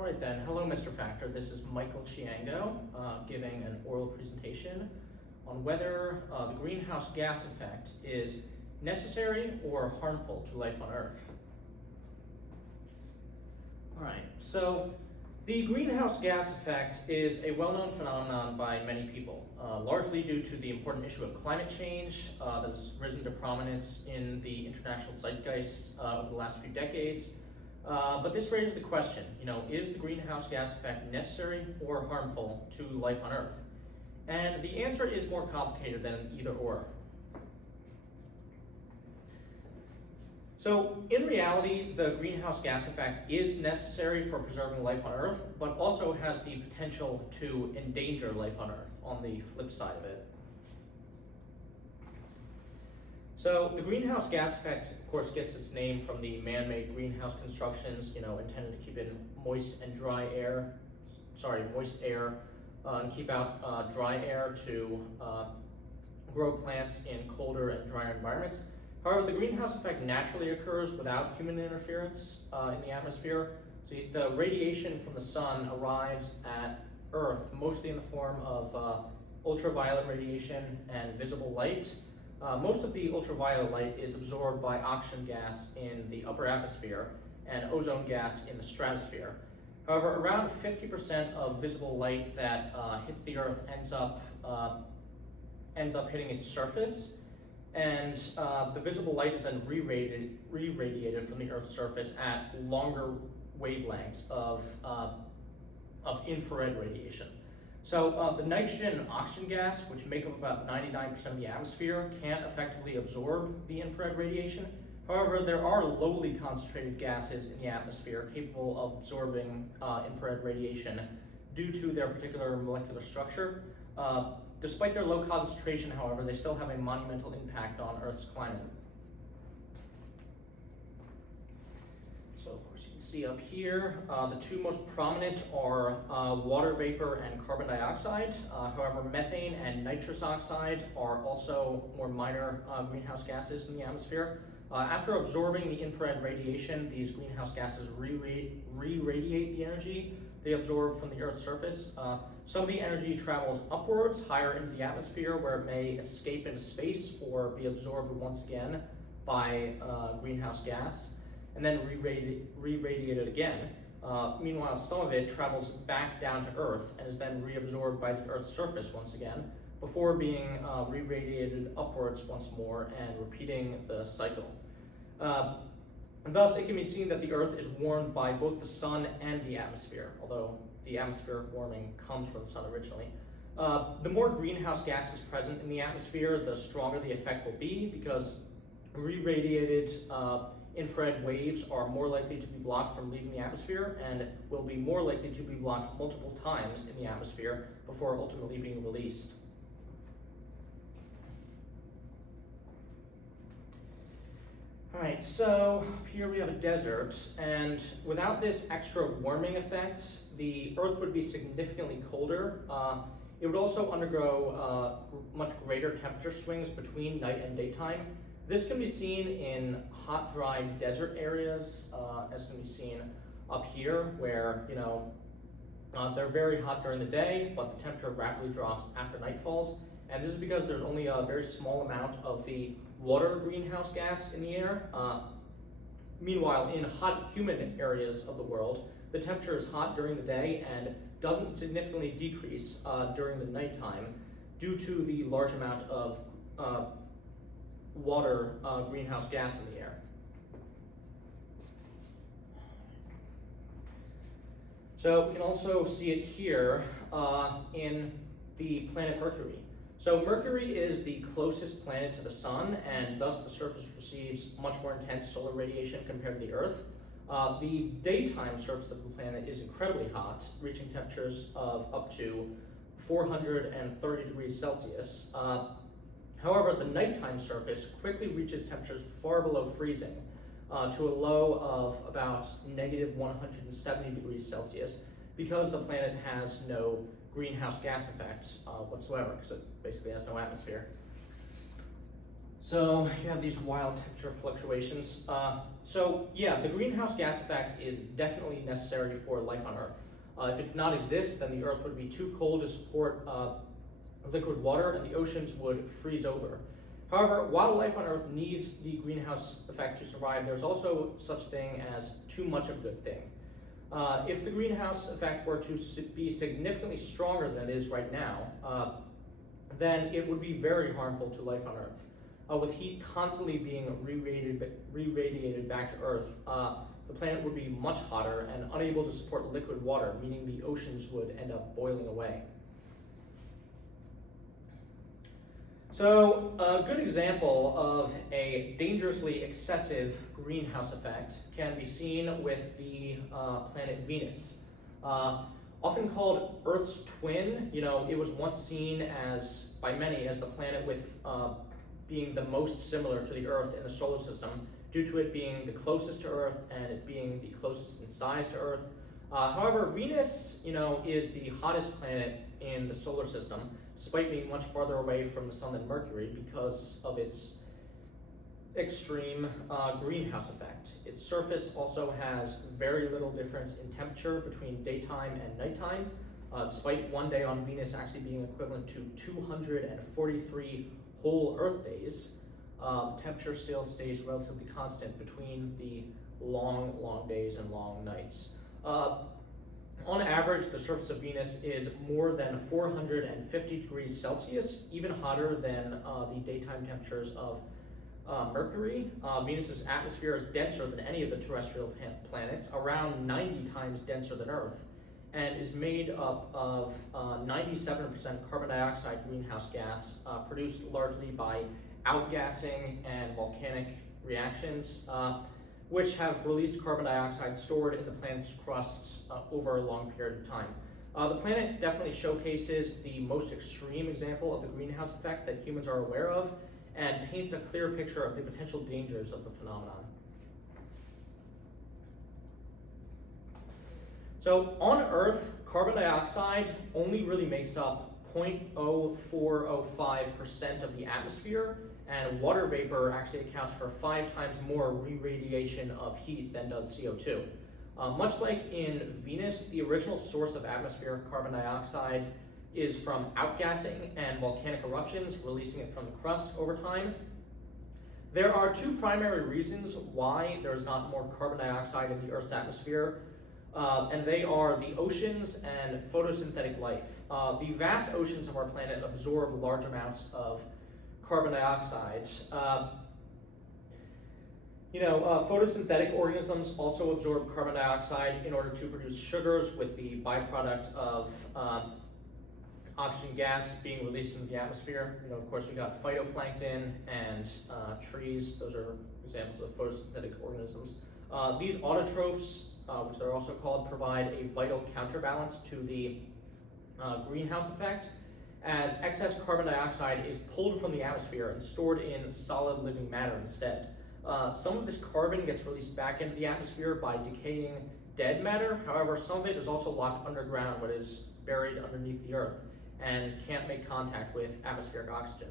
All right then, hello Mr. Factor. This is Michael Chiango giving an oral presentation on whether the greenhouse gas effect is necessary or harmful to life on Earth. All right, so the greenhouse gas effect is a well-known phenomenon by many people, largely due to the important issue of climate change that has risen to prominence in the international zeitgeist over the last few decades. But this raises the question, is the greenhouse gas effect necessary or harmful to life on Earth? And the answer is more complicated than either or. So in reality, the greenhouse gas effect is necessary for preserving life on Earth, but also has the potential to endanger life on Earth on the flip side of it. So the greenhouse gas effect, of course, gets its name from the man-made greenhouse constructions, intended to keep in moist air, and keep out dry air to grow plants in colder and drier environments. However, the greenhouse effect naturally occurs without human interference in the atmosphere. So the radiation from the sun arrives at Earth mostly in the form of ultraviolet radiation and visible light. Most of the ultraviolet light is absorbed by oxygen gas in the upper atmosphere and ozone gas in the stratosphere. However, around 50% of visible light that hits the Earth ends up hitting its surface, and the visible light is then re-radiated from the Earth's surface at longer wavelengths of infrared radiation. So the nitrogen and oxygen gas, which make up about 99% of the atmosphere, can't effectively absorb the infrared radiation. However, there are lowly concentrated gases in the atmosphere capable of absorbing infrared radiation due to their particular molecular structure. Despite their low concentration, however, they still have a monumental impact on Earth's climate. So of course you can see up here, the two most prominent are water vapor and carbon dioxide. However, methane and nitrous oxide are also more minor greenhouse gases in the atmosphere. After absorbing the infrared radiation, these greenhouse gases re-radiate the energy they absorb from the Earth's surface. Some of the energy travels upwards, higher into the atmosphere, where it may escape into space or be absorbed once again by greenhouse gas, and then re-radiated again. Meanwhile, some of it travels back down to Earth and is then reabsorbed by the Earth's surface once again, before being re-radiated upwards once more and repeating the cycle. Thus, it can be seen that the Earth is warmed by both the sun and the atmosphere, although the atmospheric warming comes from the sun originally. The more greenhouse gas is present in the atmosphere, the stronger the effect will be, because re-radiated infrared waves are more likely to be blocked from leaving the atmosphere and will be more likely to be blocked multiple times in the atmosphere before ultimately being released. All right, so here we have a desert, and without this extra warming effect, the Earth would be significantly colder. It would also undergo much greater temperature swings between night and daytime. This can be seen in hot, dry desert areas, as can be seen up here, where they're very hot during the day, but the temperature rapidly drops after night falls. And this is because there's only a very small amount of the water greenhouse gas in the air. Meanwhile, in hot, humid areas of the world, the temperature is hot during the day and doesn't significantly decrease during the nighttime due to the large amount of water greenhouse gas in the air. So we can also see it here in the planet Mercury. So Mercury is the closest planet to the sun, and thus the surface receives much more intense solar radiation compared to the Earth. The daytime surface of the planet is incredibly hot, reaching temperatures of up to 430 degrees Celsius. However, the nighttime surface quickly reaches temperatures far below freezing, to a low of about negative 170 degrees Celsius, because the planet has no greenhouse gas effects whatsoever, because it basically has no atmosphere. So you have these wild temperature fluctuations. So yeah, the greenhouse gas effect is definitely necessary for life on Earth. If it did not exist, then the Earth would be too cold to support liquid water, and the oceans would freeze over. However, while life on Earth needs the greenhouse effect to survive, there's also such thing as too much of a good thing. If the greenhouse effect were to be significantly stronger than it is right now, then it would be very harmful to life on Earth. With heat constantly being re-radiated back to Earth, the planet would be much hotter and unable to support liquid water, meaning the oceans would end up boiling away. So a good example of a dangerously excessive greenhouse effect can be seen with the planet Venus. Often called Earth's twin, it was once seen as, by many, as the planet with being the most similar to the Earth in the solar system, due to it being the closest to Earth and it being the closest in size to Earth. However, Venus, is the hottest planet in the solar system, despite being much farther away from the sun than Mercury because of its extreme greenhouse effect. Its surface also has very little difference in temperature between daytime and nighttime, despite one day on Venus actually being equivalent to 243 whole Earth days. The temperature still stays relatively constant between the long days and long nights. On average, the surface of Venus is more than 450 degrees Celsius, even hotter than the daytime temperatures of Mercury. Venus's atmosphere is denser than any of the terrestrial planets, around 90 times denser than Earth, and is made up of 97% carbon dioxide greenhouse gas, produced largely by outgassing and volcanic reactions, which have released carbon dioxide stored in the planet's crust over a long period of time. The planet definitely showcases the most extreme example of the greenhouse effect that humans are aware of, and paints a clear picture of the potential dangers of the phenomenon. So on Earth, carbon dioxide only really makes up 0.0405% of the atmosphere, and water vapor actually accounts for 5 times more re-radiation of heat than does CO2. Much like in Venus, the original source of atmospheric carbon dioxide is from outgassing and volcanic eruptions, releasing it from the crust over time. There are 2 primary reasons why there's not more carbon dioxide in the Earth's atmosphere, and they are the oceans and photosynthetic life. The vast oceans of our planet absorb large amounts of carbon dioxide. Photosynthetic organisms also absorb carbon dioxide in order to produce sugars, with the byproduct of oxygen gas being released into the atmosphere. Of course, we got phytoplankton and trees. Those are examples of photosynthetic organisms. These autotrophs, which they're also called, provide a vital counterbalance to the greenhouse effect, as excess carbon dioxide is pulled from the atmosphere and stored in solid living matter instead. Some of this carbon gets released back into the atmosphere by decaying dead matter. However, some of it is also locked underground, but is buried underneath the Earth and can't make contact with atmospheric oxygen.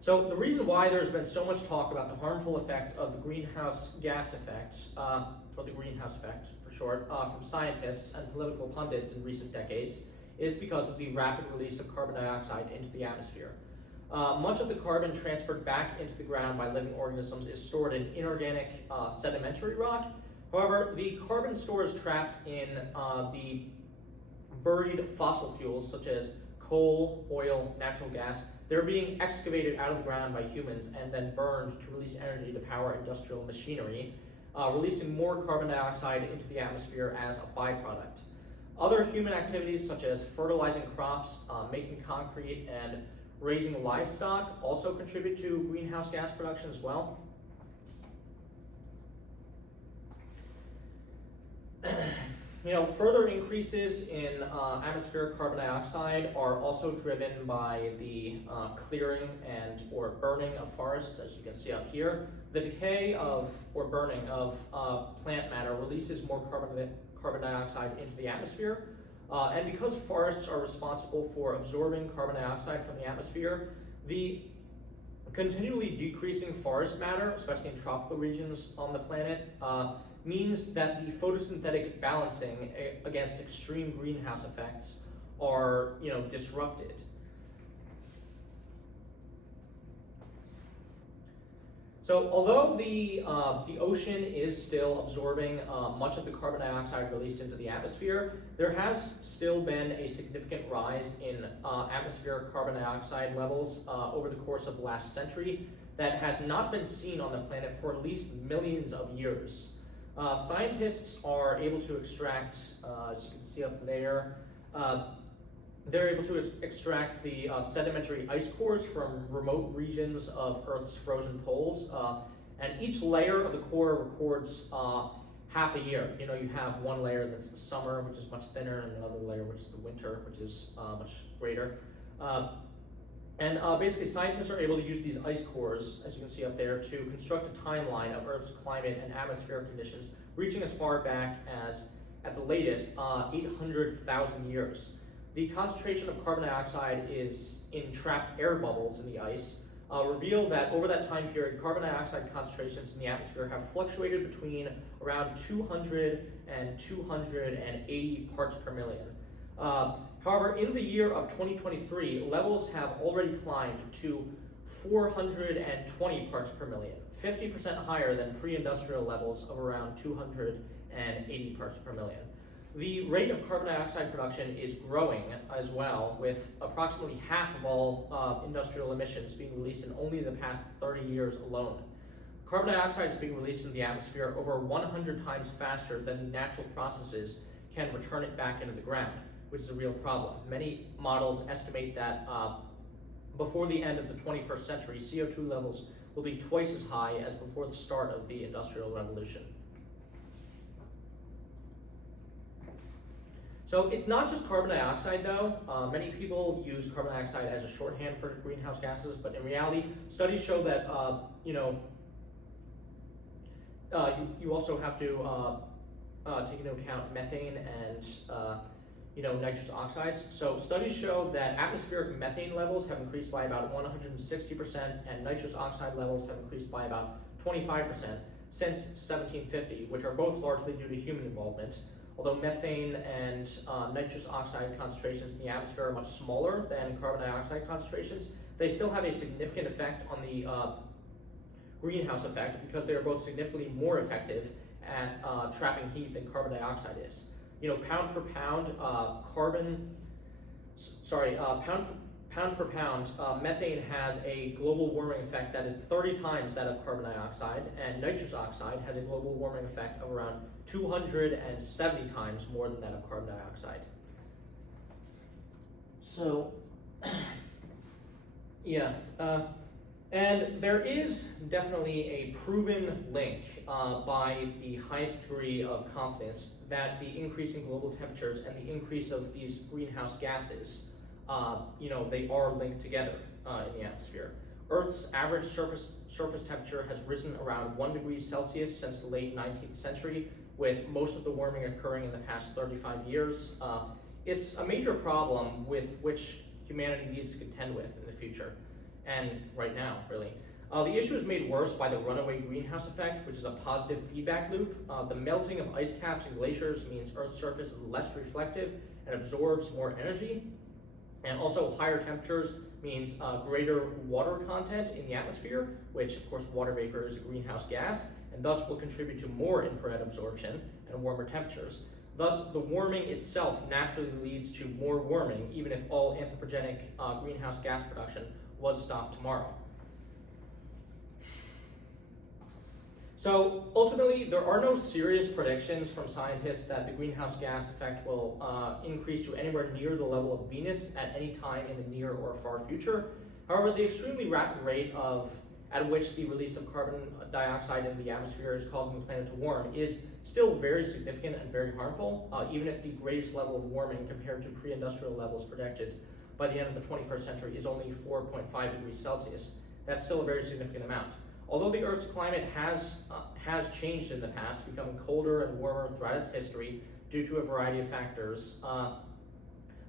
So the reason why there's been so much talk about the harmful effects of the greenhouse gas effect, or the greenhouse effect for short, from scientists and political pundits in recent decades is because of the rapid release of carbon dioxide into the atmosphere. Much of the carbon transferred back into the ground by living organisms is stored in inorganic sedimentary rock. However, the carbon stores trapped in the buried fossil fuels such as coal, oil, natural gas, they're being excavated out of the ground by humans and then burned to release energy to power industrial machinery, releasing more carbon dioxide into the atmosphere as a byproduct. Other human activities such as fertilizing crops, making concrete, and raising livestock also contribute to greenhouse gas production as well. Further increases in atmospheric carbon dioxide are also driven by the clearing and or burning of forests, as you can see up here. The decay of or burning of plant matter releases more carbon dioxide into the atmosphere. And because forests are responsible for absorbing carbon dioxide from the atmosphere, the continually decreasing forest matter, especially in tropical regions on the planet, means that the photosynthetic balancing against extreme greenhouse effects are, disrupted. So although the ocean is still absorbing much of the carbon dioxide released into the atmosphere, there has still been a significant rise in atmospheric carbon dioxide levels over the course of the last century that has not been seen on the planet for at least millions of years. Scientists are able to extract, as you can see up there, they're able to extract the sedimentary ice cores from remote regions of Earth's frozen poles, and each layer of the core records half a year. You have one layer that's the summer, which is much thinner, and another layer which is the winter, which is much greater. Basically, scientists are able to use these ice cores, as you can see up there, to construct a timeline of Earth's climate and atmospheric conditions, reaching as far back as, at the latest, 800,000 years. The concentration of carbon dioxide is in trapped air bubbles in the ice reveal that over that time period, carbon dioxide concentrations in the atmosphere have fluctuated between around 200 and 280 parts per million. However, in the year of 2023, levels have already climbed to 420 parts per million, 50% higher than pre-industrial levels of around 280 parts per million. The rate of carbon dioxide production is growing as well, with approximately half of all industrial emissions being released in only the past 30 years alone. Carbon dioxide is being released into the atmosphere over 100 times faster than the natural processes can return it back into the ground, which is a real problem. Many models estimate that before the end of the 21st century, CO2 levels will be twice as high as before the start of the Industrial Revolution. So it's not just carbon dioxide though. Many people use carbon dioxide as a shorthand for greenhouse gases, but in reality, studies show that you also have to take into account methane and nitrous oxides. So studies show that atmospheric methane levels have increased by about 160%, and nitrous oxide levels have increased by about 25% since 1750, which are both largely due to human involvement. Although methane and nitrous oxide concentrations in the atmosphere are much smaller than carbon dioxide concentrations, they still have a significant effect on the greenhouse effect because they are both significantly more effective at trapping heat than carbon dioxide is. Pound for pound, methane has a global warming effect that is 30 times that of carbon dioxide, and nitrous oxide has a global warming effect of around 270 times more than that of carbon dioxide. So, and there is definitely a proven link by the highest degree of confidence that the increase in global temperatures and the increase of these greenhouse gases, they are linked together in the atmosphere. Earth's average surface temperature has risen around 1 degree Celsius since the late 19th century, with most of the warming occurring in the past 35 years. It's a major problem with which humanity needs to contend with in the future, and right now, really. The issue is made worse by the runaway greenhouse effect, which is a positive feedback loop. The melting of ice caps and glaciers means Earth's surface is less reflective and absorbs more energy. And also higher temperatures means greater water content in the atmosphere, which of course water vapor is a greenhouse gas, and thus will contribute to more infrared absorption and warmer temperatures. Thus, the warming itself naturally leads to more warming, even if all anthropogenic greenhouse gas production was stopped tomorrow. So ultimately, there are no serious predictions from scientists that the greenhouse gas effect will increase to anywhere near the level of Venus at any time in the near or far future. However, the extremely rapid rate at which the release of carbon dioxide into the atmosphere is causing the planet to warm is still very significant and very harmful, even if the greatest level of warming compared to pre-industrial levels projected by the end of the 21st century is only 4.5 degrees Celsius. That's still a very significant amount. Although the Earth's climate has changed in the past, becoming colder and warmer throughout its history due to a variety of factors,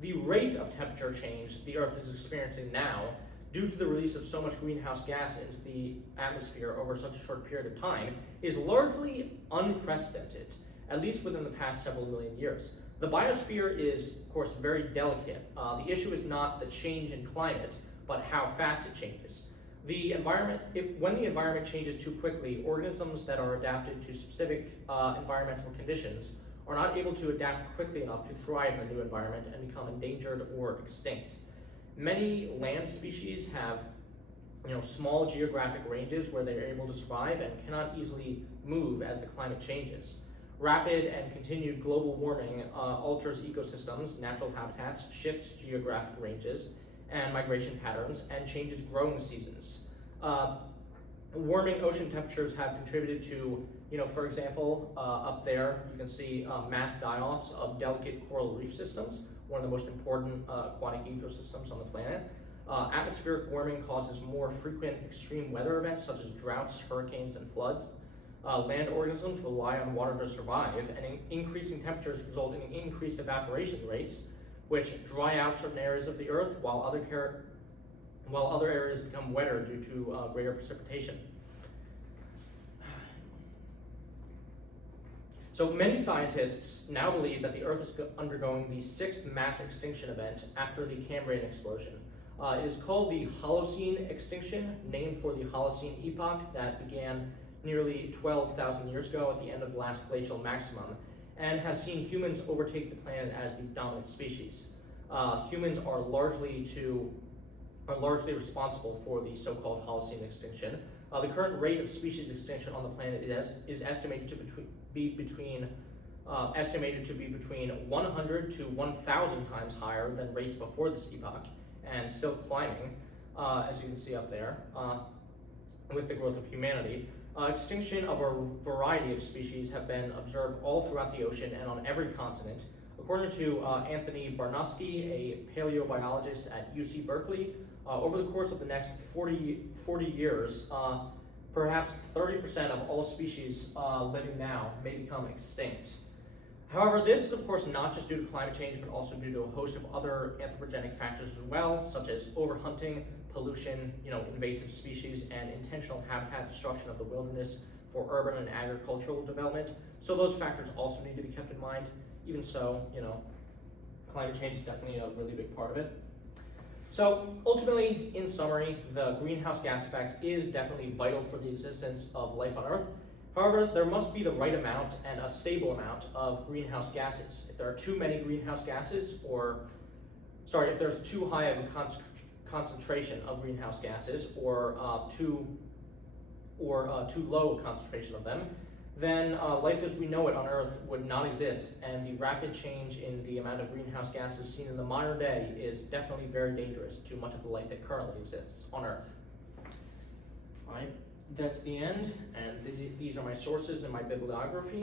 The rate of temperature change the Earth is experiencing now, due to the release of so much greenhouse gas into the atmosphere over such a short period of time, is largely unprecedented, at least within the past several million years. The biosphere is, of course, very delicate. The issue is not the change in climate, but how fast it changes. When the environment changes too quickly, organisms that are adapted to specific environmental conditions are not able to adapt quickly enough to thrive in the new environment and become endangered or extinct. Many land species have small geographic ranges where they are able to survive and cannot easily move as the climate changes. Rapid and continued global warming alters ecosystems, natural habitats, shifts geographic ranges and migration patterns, and changes growing seasons. Warming ocean temperatures have contributed to, for example, up there you can see mass die-offs of delicate coral reef systems, one of the most important aquatic ecosystems on the planet. Atmospheric warming causes more frequent extreme weather events such as droughts, hurricanes, and floods. Land organisms rely on water to survive, and increasing temperatures result in increased evaporation rates, which dry out certain areas of the Earth, while other areas become wetter due to greater precipitation. So many scientists now believe that the Earth is undergoing the sixth mass extinction event after the Cambrian explosion. It is called the Holocene extinction, named for the Holocene epoch that began nearly 12,000 years ago at the end of the last glacial maximum, and has seen humans overtake the planet as the dominant species. Humans are largely responsible for the so-called Holocene extinction. The current rate of species extinction on the planet is estimated to be between 100 to 1,000 times higher than rates before this epoch, and still climbing, as you can see up there, with the growth of humanity. Extinction of a variety of species have been observed all throughout the ocean and on every continent. According to Anthony Barnosky, a paleobiologist at UC Berkeley, over the course of the next 40 years, perhaps 30% of all species living now may become extinct. However, this is of course not just due to climate change, but also due to a host of other anthropogenic factors as well, such as overhunting, pollution, invasive species, and intentional habitat destruction of the wilderness for urban and agricultural development. So those factors also need to be kept in mind. Even so, climate change is definitely a really big part of it. So ultimately, in summary, the greenhouse gas effect is definitely vital for the existence of life on Earth. However, there must be the right amount and a stable amount of greenhouse gases. If there are too many greenhouse gases, if there's too high of a concentration of greenhouse gases, or too low a concentration of them, then life as we know it on Earth would not exist, and the rapid change in the amount of greenhouse gases seen in the modern day is definitely very dangerous to much of the life that currently exists on Earth. All right, that's the end, and these are my sources and my bibliography.